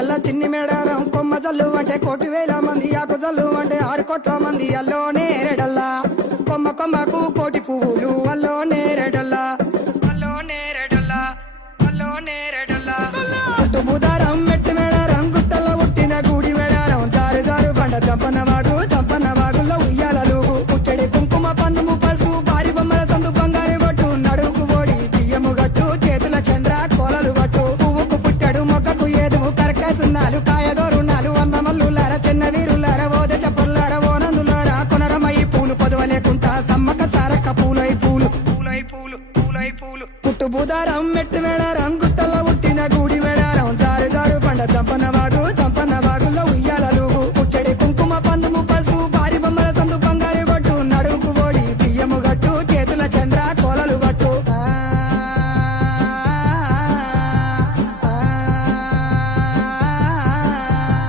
అల్ల చిన్ని మేడారం కొమ్మ జల్లు అంటే 1,000 మంది ఆకు జల్లు అంటే 6 కోట్ల మంది అల్లో నేరేడల్లా కొమ్మ కొమ్మకు కోటి పువ్వులు అల్లో నేరేడల్లా